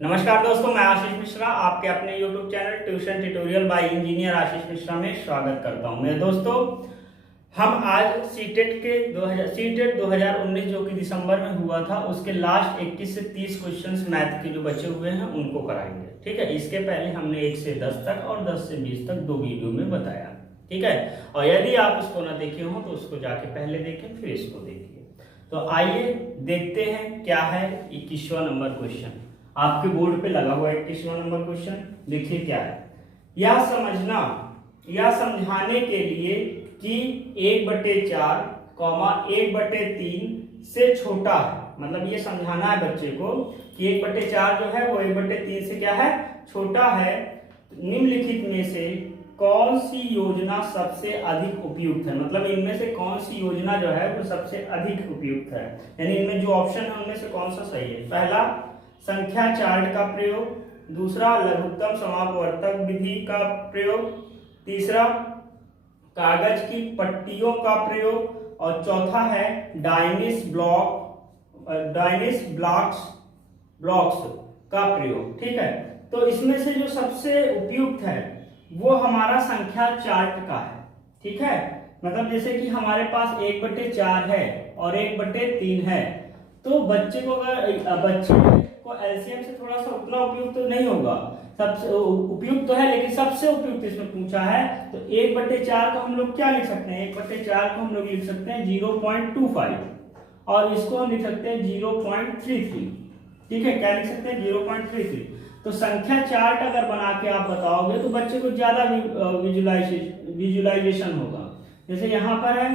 नमस्कार दोस्तों, मैं आशीष मिश्रा आपके अपने YouTube channel tuition tutorial by engineer Ashish Mishra में स्वागत करता हूं। मेरे दोस्तों, हम आज सीटेट 2019 जो कि दिसंबर में हुआ था उसके लास्ट 21 से 30 क्वेश्चंस मैथ के जो बचे हुए हैं उनको कराएंगे। ठीक है, इसके पहले हमने 1 से 10 तक और 10 से 20 तक 2 वीडियो में बताया। ठीक है, और यदि आप उसको ना देखे हो तो उसको जाके पहले देखें फिर इसको देखिए। तो आइए देखते हैं क्या है 21वां नंबर क्वेश्चन। आपके बोर्ड पे लगा हुआ है 21वां नंबर क्वेश्चन। देखिए क्या है। यह समझाने के लिए कि 1/4 1/3 से छोटा है, मतलब ये समझाना है बच्चे को कि 1/4 जो है वो 1/3 से क्या है, छोटा है। निम्नलिखित में से कौन सी योजना सबसे अधिक उपयुक्त है, मतलब इनमें से कौन सी योजना जो है वो सबसे अधिक उपयुक्त है, यानी इनमें जो ऑप्शन है उनमें से कौन सा सही है। पहला, संख्या चार्ट का प्रयोग। दूसरा, लघुत्तम समापवर्तक विधि का प्रयोग। तीसरा, कागज की पट्टियों का प्रयोग। और चौथा है डायनिस ब्लॉक्स का प्रयोग। ठीक है, तो इसमें से जो सबसे उपयुक्त है वो हमारा संख्या चार्ट का है। ठीक है, मतलब जैसे कि हमारे पास 1/4 है और 1/3 है, तो बच्चे को एलसीएम से थोड़ा सा उतना उपयुक्त तो नहीं होगा, सबसे उपयुक्त तो है लेकिन सबसे उपयुक्त इसमें पूछा है। तो 1/4 को हम लोग क्या लिख सकते हैं, 1/4 को हम लोग लिख सकते हैं 0.25 और इसको हम लिख सकते हैं 0.33। ठीक है, क्या लिख सकते हैं 0.33। तो संख्या चार्ट अगर बना के आप बताओगे तो बच्चे को ज्यादा विजुलाइजेशन होगा। जैसे यहाँ पर है,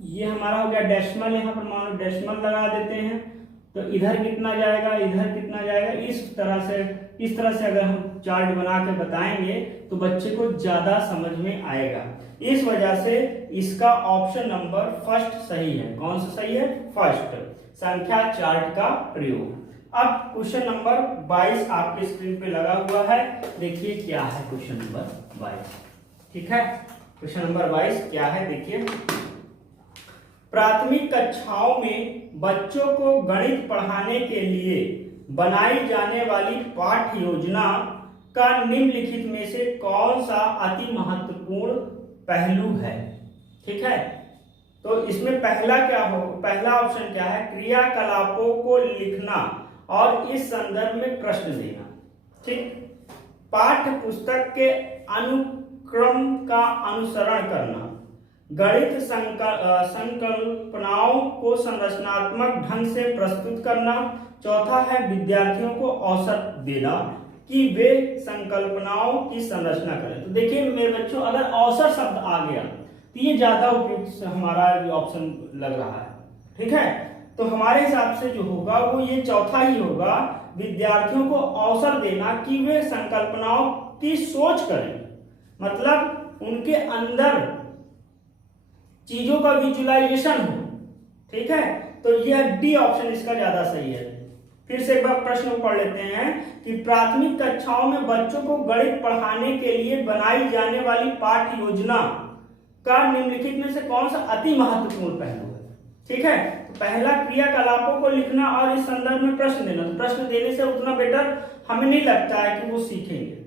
ये हमारा हो गया डेसिमल, यहाँ पर मान लो डेसिमल लगा देते हैं, तो इधर कितना जाएगा, इधर कितना जाएगा, इस तरह से अगर हम चार्ट बना के बताएंगे तो बच्चे को ज्यादा समझ में आएगा। इस वजह से इसका ऑप्शन नंबर फर्स्ट सही है। कौन सा सही है? फर्स्ट, संख्या चार्ट का प्रयोग। अब क्वेश्चन नंबर 22 आपके स्क्रीन पे लगा हुआ है। देखिए क्या है क्वेश्चन नंबर 22। ठीक है, क्वेश्चन नंबर 22 क्या है, देखिए। प्राथमिक कक्षाओं में बच्चों को गणित पढ़ाने के लिए बनाई जाने वाली पाठ्य योजना का निम्नलिखित में से कौन सा अति महत्वपूर्ण पहलू है। ठीक है, तो इसमें पहला क्या हो, पहला ऑप्शन क्या है, क्रियाकलापों को लिखना और इस संदर्भ में प्रश्न देना। ठीक, पाठ्य पुस्तक के अनुक्रम का अनुसरण करना, गणित संकल्पनाओं को संरचनात्मक ढंग से प्रस्तुत करना। चौथा है विद्यार्थियों को अवसर देना कि वे संकल्पनाओं की संरचना करें। तो देखिए मेरे बच्चों, अगर अवसर शब्द आ गया तो ये ज्यादा उपयुक्त हमारा ऑप्शन लग रहा है। ठीक है, तो हमारे हिसाब से जो होगा वो ये चौथा ही होगा, विद्यार्थियों को अवसर देना कि वे संकल्पनाओं की सोच करें, मतलब उनके अंदर चीजों का विजुलाइजेशन हो। ठीक है, तो यह डी ऑप्शन इसका ज्यादा सही है। फिर से एक बार प्रश्न पढ़ लेते हैं कि प्राथमिक कक्षाओं में बच्चों को गणित पढ़ाने के लिए बनाई जाने वाली पाठ्य योजना का निम्नलिखित में से कौन सा अति महत्वपूर्ण पहलू है। ठीक है, तो पहला, क्रियाकलापों को लिखना और इस संदर्भ में प्रश्न देना। तो प्रश्न देने से उतना बेटर हमें नहीं लगता है कि वो सीखेंगे।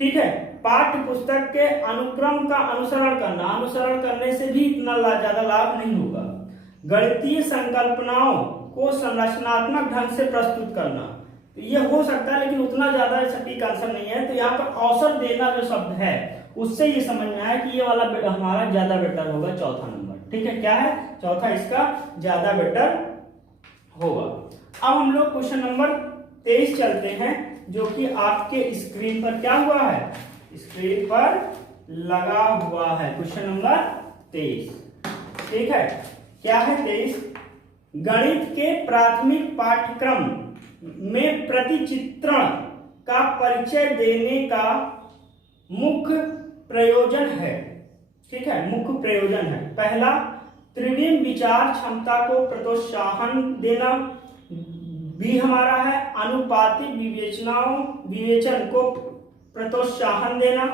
ठीक है, पाठ्य पुस्तक के अनुक्रम का अनुसरण करना, अनुसरण करने से भी इतना ज्यादा लाभ नहीं होगा। गणितीय संकल्पनाओं को संरचनात्मक ढंग से प्रस्तुत करना, तो ये हो सकता है लेकिन उतना ज्यादा सटीक आंसर नहीं है। तो यहाँ पर अवसर देना जो शब्द है उससे ये समझ में आया कि ये वाला हमारा ज्यादा बेटर होगा, चौथा नंबर। ठीक है, क्या है, चौथा इसका ज्यादा बेटर होगा। अब हम लोग क्वेश्चन नंबर 23 चलते हैं, जो कि आपके स्क्रीन पर क्या हुआ है, स्क्रीन पर लगा हुआ है क्वेश्चन नंबर 23। ठीक है, क्या है 23, गणित के प्राथमिक पाठ्यक्रम में प्रतिचित्रण का परिचय देने का मुख्य प्रयोजन है। ठीक है, मुख्य प्रयोजन है। पहला, त्रिविम विचार क्षमता को प्रोत्साहन देना। बी हमारा है अनुपातिक विवेचन को प्रोत्साहन देना।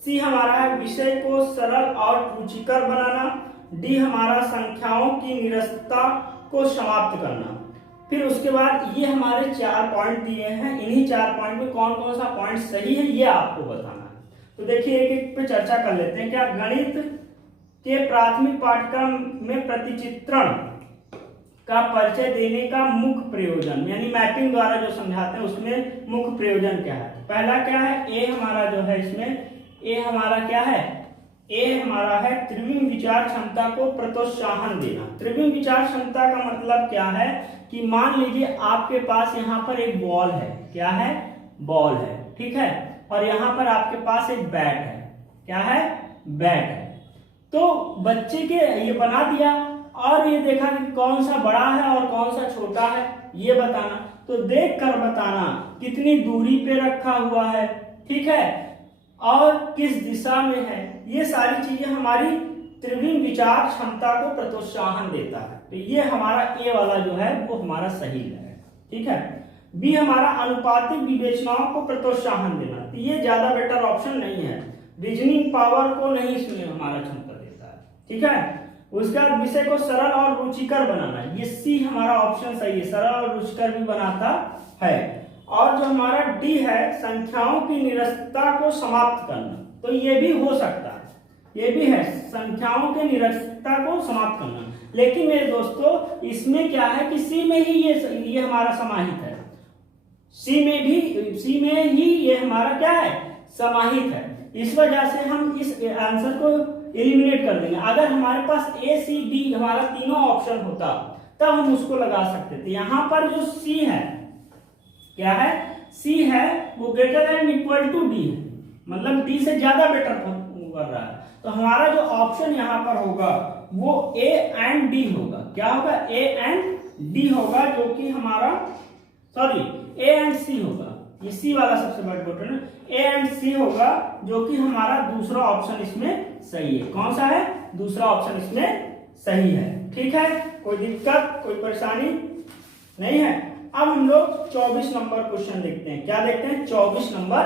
सी हमारा है विषय को सरल और रुचिकर बनाना। डी हमारा संख्याओं की निरस्तता को समाप्त करना। फिर उसके बाद ये हमारे 4 पॉइंट दिए हैं, इन्हीं 4 पॉइंट में कौन कौन सा पॉइंट सही है ये आपको बताना है। तो देखिए एक एक पे चर्चा कर लेते हैं। क्या गणित के प्राथमिक पाठ्यक्रम में प्रतिचित्रण का परिचय देने का मुख्य प्रयोजन, यानी मैपिंग द्वारा जो समझाते हैं उसमें मुख्य प्रयोजन क्या है? पहला क्या है, ए हमारा जो है इसमें, ए हमारा क्या है, ए हमारा है त्रिविम विचार क्षमता को प्रोत्साहन देना। त्रिविम विचार क्षमता का मतलब क्या है कि मान लीजिए आपके पास यहाँ पर एक बॉल है, क्या है, बॉल है, ठीक है, और यहाँ पर आपके पास एक बैट है, क्या है, बैट है। तो बच्चे के ये बना दिया और ये देखा कि कौन सा बड़ा है और कौन सा छोटा है ये बताना। तो देख कर बताना कितनी दूरी पे रखा हुआ है, ठीक है, और किस दिशा में है, ये सारी चीजें हमारी त्रिविम विचार क्षमता को प्रोत्साहन देता है। तो ये हमारा ए वाला जो है वो हमारा सही है, ठीक है। बी हमारा अनुपातिक विवेचनाओं को प्रोत्साहन देना, तो ये ज्यादा बेटर ऑप्शन नहीं है, रीजनिंग पावर को नहीं इसमें हमारा क्षमता देता है, ठीक है। उसके बाद विषय को सरल और रुचिकर बनाना, ये सी हमारा ऑप्शन सही है, सरल और रुचिकर भी बनाता है। और जो हमारा डी है संख्याओं की निरस्तता को समाप्त करना, तो ये भी हो सकता है, ये भी है संख्याओं के निरस्तता को समाप्त करना। लेकिन मेरे दोस्तों इसमें क्या है कि सी में ही ये हमारा समाहित है, सी में ही ये हमारा क्या है, समाहित है। इस वजह से हम इस आंसर को एलिमिनेट कर देंगे। अगर हमारे पास ए सी डी हमारा तीनों ऑप्शन होता तब हम उसको लगा सकते थे। यहाँ पर जो सी है, क्या है, सी है वो greater than equal to D है, मतलब डी से ज्यादा बेटर कर रहा है। तो हमारा जो ऑप्शन यहाँ पर होगा वो ए एंड डी होगा, क्या होगा, ए एंड डी होगा, जो कि हमारा ए एंड सी होगा, ये सी वाला सबसे बड़ा इंपॉर्टेंट है, ए एंड सी होगा, जो कि हमारा दूसरा ऑप्शन इसमें सही है। कौन सा है, दूसरा ऑप्शन इसमें सही है, ठीक है। कोई दिक्कत, कोई परेशानी नहीं है। अब हम लोग 24 नंबर क्वेश्चन देखते हैं। क्या देखते हैं, 24 नंबर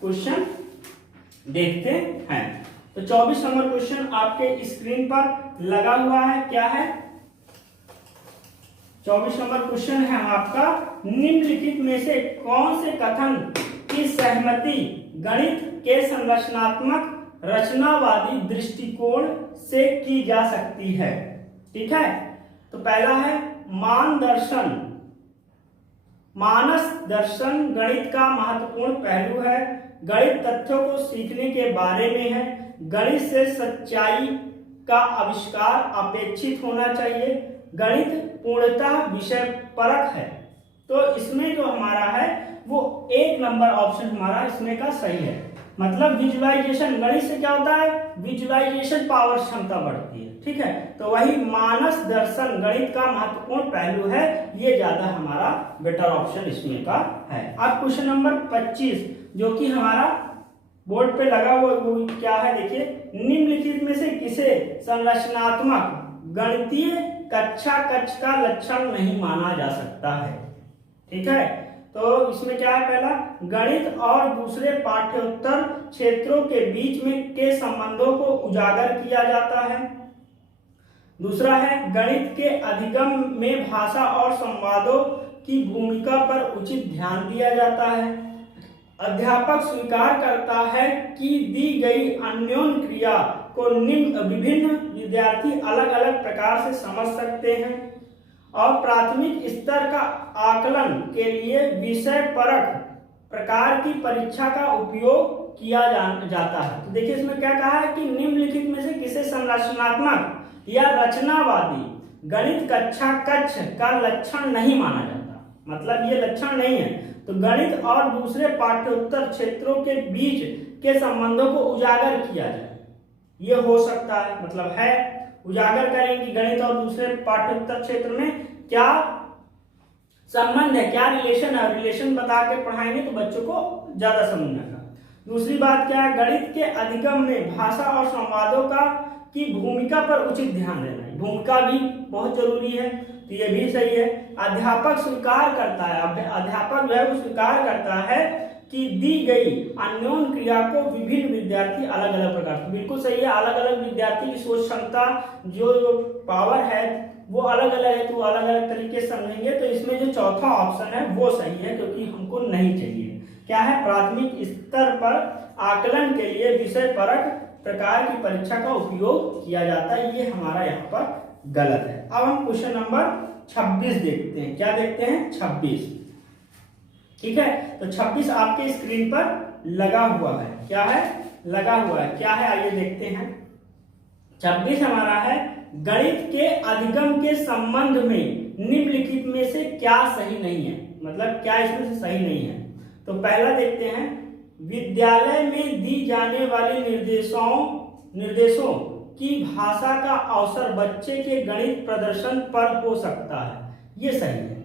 क्वेश्चन देखते हैं। तो 24 नंबर क्वेश्चन आपके स्क्रीन पर लगा हुआ है, क्या है, 24 नंबर क्वेश्चन है आपका, निम्नलिखित में से कौन से कथन की सहमति गणित के संरचनात्मक रचनावादी दृष्टिकोण से की जा सकती है, ठीक है। तो पहला है मानस दर्शन गणित का महत्वपूर्ण पहलू है, गणित तथ्यों को सीखने के बारे में है, गणित से सच्चाई का आविष्कार अपेक्षित होना चाहिए, गणित पूर्णतः विषय परक है। तो इसमें जो हमारा है वो 1 नंबर ऑप्शन हमारा इसमें का सही है। मतलब विजुअलाइजेशन, गणित से क्या होता है, विजुअलाइजेशन पावर क्षमता बढ़ती है, ठीक है। तो वही मानस दर्शन गणित का महत्वपूर्ण पहलू है, ये ज्यादा हमारा बेटर ऑप्शन इसमें का है। अब क्वेश्चन नंबर 25 जो कि हमारा बोर्ड पे लगा हुआ वो क्या है, देखिए, निम्नलिखित में से किसे संरचनात्मक गणितीय कक्षा कक्ष का लक्षण नहीं माना जा सकता है, ठीक है। तो इसमें क्या है, पहला गणित और दूसरे पाठ्योत्तर क्षेत्रों के बीच में के संबंधों को उजागर किया जाता है। दूसरा है गणित के अधिगम में भाषा और संवादों की भूमिका पर उचित ध्यान दिया जाता है। अध्यापक स्वीकार करता है कि दी गई अन्योन क्रिया को विभिन्न विद्यार्थी अलग अलग प्रकार से समझ सकते हैं और प्राथमिक स्तर का आकलन के लिए विषय परक प्रकार की परीक्षा का उपयोग किया जाता है। तो देखिए इसमें क्या कहा है कि निम्नलिखित में से किसे संरचनात्मक या रचनावादी गणित कक्षा कक्ष का लक्षण नहीं माना जाता, मतलब ये लक्षण नहीं है। तो गणित और दूसरे पाठ्योत्तर क्षेत्रों के बीच के संबंधों को उजागर किया जाए, ये हो सकता है, मतलब है उजागर करें कि गणित और दूसरे पाठ्योत्तर क्षेत्र में क्या संबंध है, क्या रिलेशन है, रिलेशन बता के पढ़ाएंगे तो बच्चों को ज्यादा समझना। दूसरी बात क्या है, गणित के अधिगम में भाषा और संवादों की भूमिका पर उचित ध्यान देना है, भूमिका भी बहुत जरूरी है, तो ये भी सही है। अध्यापक स्वीकार करता है, अध्यापक जो है वो स्वीकार करता है कि दी गई अन्योन क्रिया को विभिन्न विद्यार्थी अलग अलग प्रकार से, बिल्कुल सही है, अलग अलग विद्यार्थी की सोच क्षमता जो पावर है वो अलग अलग है तो वो अलग अलग तरीके से समझेंगे। तो इसमें जो चौथा ऑप्शन है वो सही है, क्योंकि हमको नहीं चाहिए। क्या है, प्राथमिक स्तर पर आकलन के लिए विषय परक प्रकार की परीक्षा का उपयोग किया जाता है, ये हमारा यहाँ पर गलत है। अब हम क्वेश्चन नंबर 26 देखते हैं। क्या देखते हैं, 26। ठीक है, तो 26 आपके स्क्रीन पर लगा हुआ है। क्या है, लगा हुआ है। क्या है, आइए देखते हैं। 26 हमारा है, गणित के अधिगम के संबंध में निम्नलिखित में से क्या सही नहीं है, मतलब क्या इसमें से सही नहीं है। तो पहला देखते हैं, विद्यालय में दी जाने वाली निर्देशों की भाषा का अवसर बच्चे के गणित प्रदर्शन पर हो सकता है, ये सही है,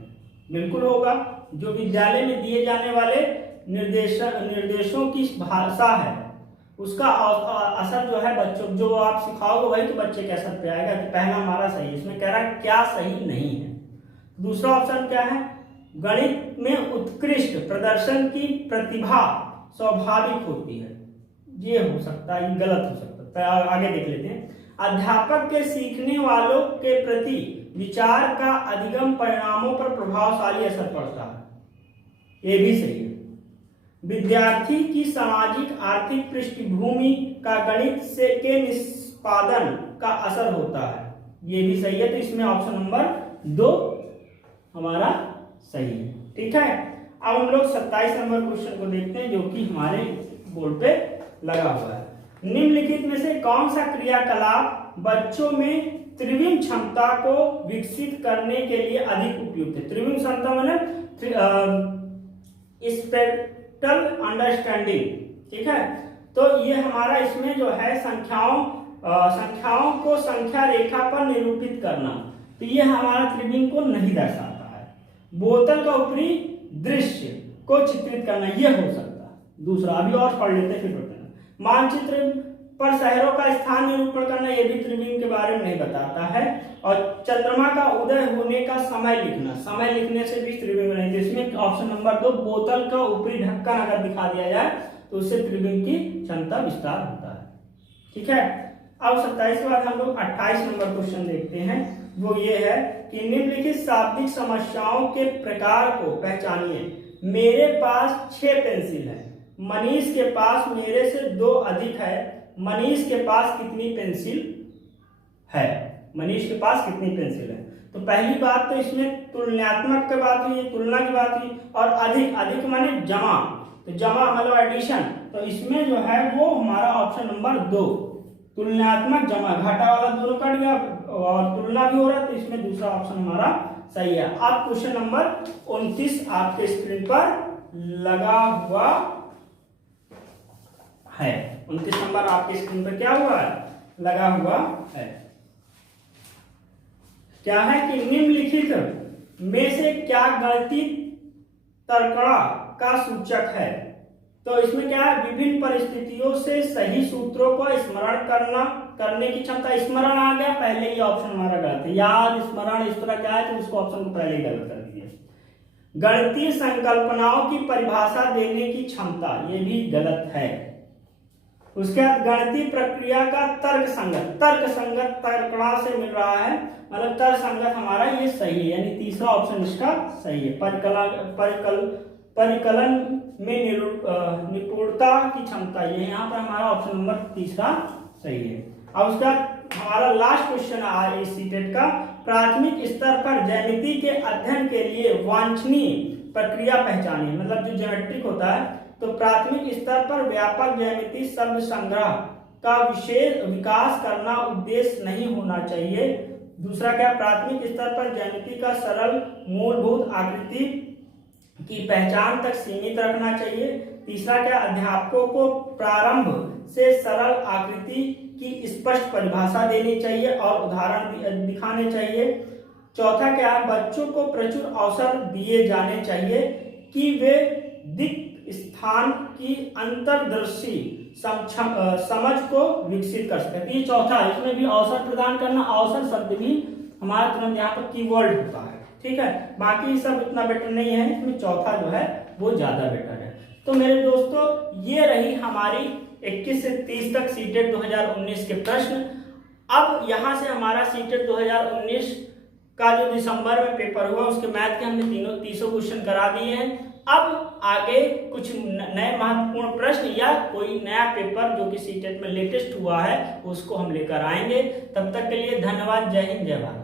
बिल्कुल होगा। जो विद्यालय में दिए जाने वाले निर्देशों की भाषा है उसका असर जो है बच्चों, जो आप सिखाओगे वही तो बच्चे के असर पे आएगा। तो पहला हमारा सही है। इसमें कह रहा है क्या सही नहीं है। दूसरा ऑप्शन क्या है, गणित में उत्कृष्ट प्रदर्शन की प्रतिभा स्वाभाविक होती है, ये हो सकता है, ये गलत हो सकता है। आगे देख लेते हैं, अध्यापक के सीखने वालों के प्रति विचार का अधिगम परिणामों पर प्रभावशाली असर पड़ता है, ये भी सही है। विद्यार्थी की सामाजिक आर्थिक पृष्ठभूमि का गणित से के निष्पादन का असर होता है, ये भी सही है। तो इसमें ऑप्शन नंबर 2 हमारा सही है। ठीक है, अब हम लोग 27 नंबर क्वेश्चन को देखते हैं, जो कि हमारे बोर्ड पे लगा हुआ है। निम्नलिखित में से कौन सा क्रियाकलाप बच्चों में त्रिविम क्षमता को विकसित करने के लिए अधिक उपयुक्त है। त्रिविम क्षमता मतलब स्पेक्ट्रल अंडरस्टैंडिंग। ठीक है, तो ये हमारा इसमें जो है संख्याओं को संख्या रेखा पर निरूपित करना, तो ये हमारा त्रिविम को नहीं दर्शाता है। बोतल का ऊपरी दृश्य को चित्रित करना, ये हो सकता है। दूसरा अभी और पढ़ लेते हैं फिर बताना। मानचित्र पर शहरों का स्थान निरूपण करना, ये भी त्रिविम के बारे में नहीं बताता है। और चंद्रमा का उदय होने का समय लिखना, समय लिखने से भी त्रिविम नहीं। तो इसमें ऑप्शन नंबर 2 बोतल का ऊपरी ढक्कन अगर दिखा दिया जाए तो उससे त्रिविम की क्षमता विस्तार होता है। ठीक है, अब 27 के बाद हम लोग 28 नंबर क्वेश्चन देखते हैं। वो ये है कि निम्नलिखित शाब्दिक समस्याओं के प्रकार को पहचानिए। मेरे पास 6 पेंसिल है, मनीष के पास मेरे से 2 अधिक है, मनीष के पास कितनी पेंसिल है, मनीष के पास कितनी पेंसिल है। तो पहली बात तो इसमें तुलनात्मक की बात हुई, तुलना की बात हुई, और अधिक, अधिक माने जमा, तो जमा मतलब एडिशन। तो इसमें जो है वो हमारा ऑप्शन नंबर 2 तुलनात्मक जमा, घाटा वाला दोनों कट गया और तुलना भी हो रहा, तो इसमें दूसरा ऑप्शन हमारा सही है। अब क्वेश्चन नंबर 29 आपके स्क्रीन पर लगा हुआ है। 29 नंबर आपके स्क्रीन पर क्या हुआ है, लगा हुआ है। क्या है कि निम्नलिखित में से क्या गणितीय तर्कणा का सूचक है। तो इसमें क्या है, विभिन्न परिस्थितियों से सही सूत्रों को स्मरण करने की क्षमता। स्मरण आ गया, पहले ही ऑप्शन हमारा गलत है। याद, स्मरण इस तरह क्या है, तो उसको ऑप्शन को पहले ही गलत कर दिया। गणितीय संकल्पनाओं की परिभाषा देने की क्षमता, ये भी गलत है। उसके बाद गणितीय प्रक्रिया का तर्क संगत तर्कणा से मिल रहा है, मतलब तर्क संगत हमारा ये सही है, यानी तीसरा ऑप्शन इसका सही है। परिकलन में निपुणता की क्षमता, ये यहाँ पर हमारा ऑप्शन नंबर तीसरा सही है। अब उसका हमारा लास्ट क्वेश्चन है इस सीटेट का, प्राथमिक स्तर पर ज्यामिति के अध्ययन के लिए वांछनीय प्रक्रिया पहचानिए। मतलब जो ज्योमेट्रिक होता है, तो प्राथमिक स्तर पर व्यापक ज्यामिति शब्द संग्रह का विशेष विकास करना उद्देश्य नहीं होना चाहिए। दूसरा क्या, प्राथमिक स्तर पर ज्यामिति का सरल मूलभूत आकृति की पहचान तक सीमित रखना चाहिए। तीसरा क्या, अध्यापकों को प्रारंभ से सरल आकृति की स्पष्ट परिभाषा देनी चाहिए और उदाहरण दिखाने चाहिए। चौथा क्या, बच्चों को प्रचुर अवसर दिए जाने चाहिए कि वे दिक् स्थान की अंतर्दर्शी समझ को विकसित कर सकते हैं। ये चौथा, इसमें भी अवसर प्रदान करना, अवसर शब्द भी हमारा तुरंत यहाँ पर कीवर्ड होता है। ठीक है, बाकी सब इतना बेटर नहीं है, इसमें चौथा जो है वो ज्यादा बेटर है। तो मेरे दोस्तों, ये रही हमारी 21 से 30 तक सीटेट 2019 के प्रश्न। अब यहाँ से हमारा सीटेट 2019 का जो दिसंबर में पेपर हुआ उसके मैथ के हमने तीसों क्वेश्चन करा दिए हैं। अब आगे कुछ नए महत्वपूर्ण प्रश्न या कोई नया पेपर जो कि सीटेट में लेटेस्ट हुआ है उसको हम लेकर आएंगे। तब तक के लिए धन्यवाद। जय हिंद, जय भारत।